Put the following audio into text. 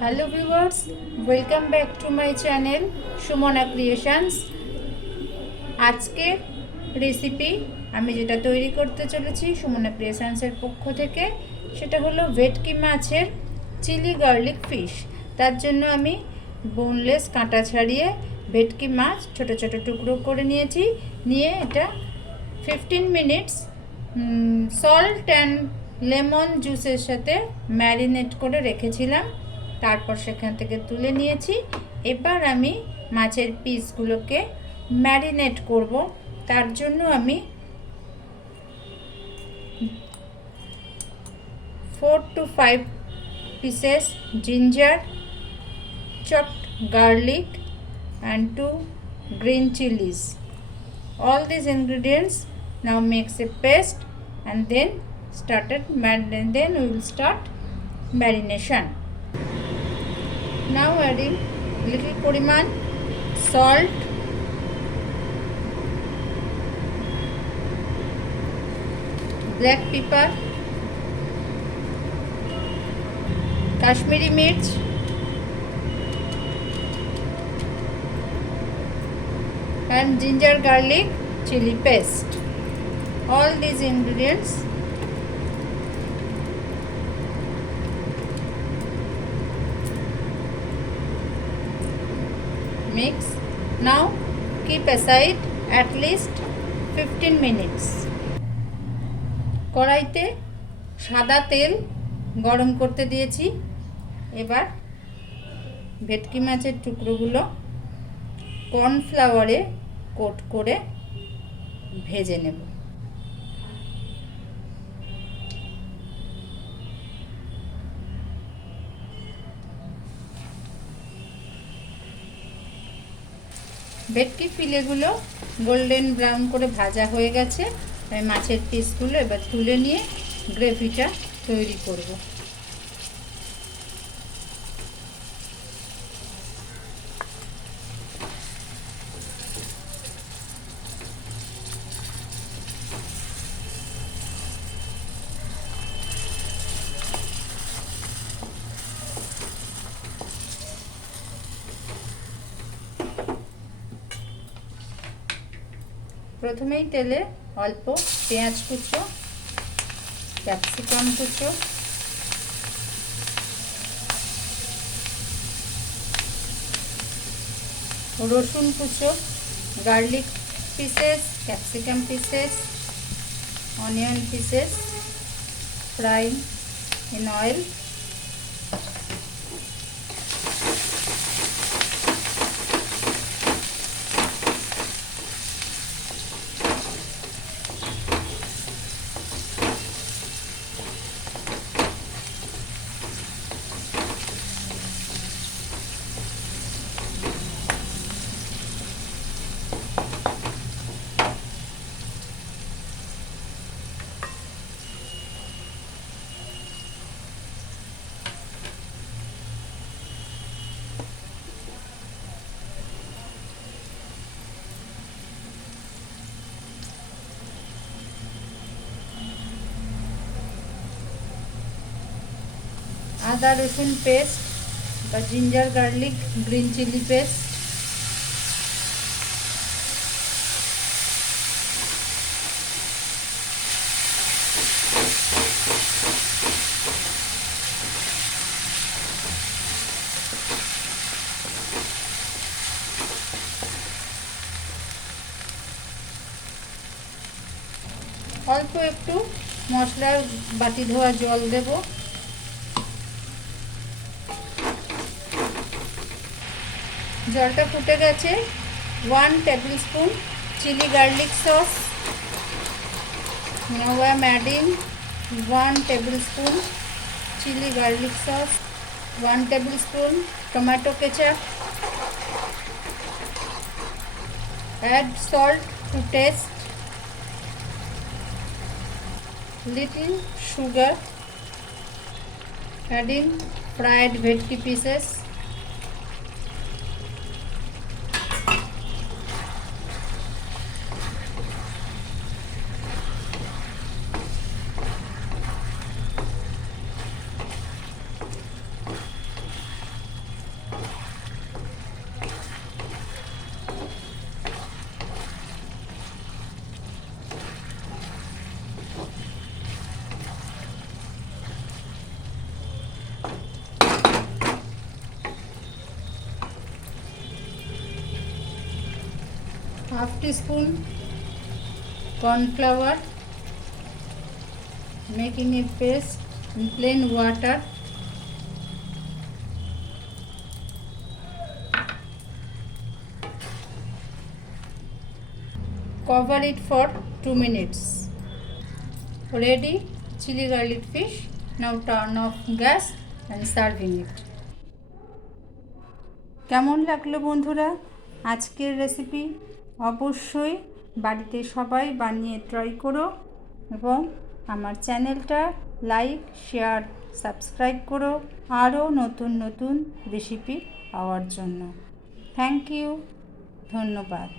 Hello viewers, welcome back to my channel Sumana Creations. আজকের রেসিপি আমি যেটা তৈরি করতে চলেছি সুমনা ক্রিয়েশনসের পক্ষ থেকে সেটা হলো ভেটকি মাছের চিলি গার্লিক ফিশ। তার জন্য আমি বোনলেস কাঁটা ছাড়িয়ে ভেটকি মাছ ছোট ছোট টুকরো করে নিয়েছি। নিয়ে এটা 15 মিনিটস সল্ট অ্যান্ড লেমন জুসের সাথে ম্যারিনেট করে রেখেছিলাম। তারপর সেখান থেকে তুলে নিয়েছি। এবার আমি মাছের পিসগুলোকে ম্যারিনেট করব। তার জন্য আমি 4 to 5 pieces ginger, chopped garlic and 2 green chillies. All these ingredients now makes a paste and then we will start marination. Now adding little poriman salt, black pepper, Kashmiri mirch, and ginger garlic chili paste. All these ingredients mix. Now keep aside at least 15 minutes. কড়াইতে সাদা তেল গরম করতে দিয়েছি। এবার ভেটকি মাছের টুকরোগুলো কর্নফ্লাওয়ারে কোট করে ভেজে নেব। ভেটকি ফিলেগুলো গোল্ডেন ব্রাউন করে ভাজা হয়ে গেছে। আমি মাছের পিসগুলো এবার তুলে নিয়ে গ্রেভিটা তৈরি করব। প্রথমেই তেলে অল্প পেঁয়াজ কুচো, ক্যাপসিকাম কুচো, রসুন কুচো, garlic pieces, capsicum pieces, onion pieces fry in oil. আদা রসুন পেস্ট বা ginger garlic green chilli paste, অল্প একটু মশলার বাটি ধোয়া জল দেব। জলটা ফুটে গেছে। 1 tablespoon chili garlic sauce. Now I am adding 1 tablespoon chili garlic sauce, 1 tablespoon tomato ketchup. Add salt to taste, little sugar, adding fried vetki pieces, half teaspoon cornflour, making a paste in plain water, cover it for 2 minutes. Ready chili garlic fish. Now turn off gas and serving it. কেমন লাগলো বন্ধুরা আজকের রেসিপি? অবশ্যই বাড়িতে সবাই বানিয়ে ট্রাই করো এবং আমার চ্যানেলটা লাইক, শেয়ার, সাবস্ক্রাইব করো আরও নতুন নতুন রেসিপি পাওয়ার জন্য। থ্যাংক ইউ, ধন্যবাদ।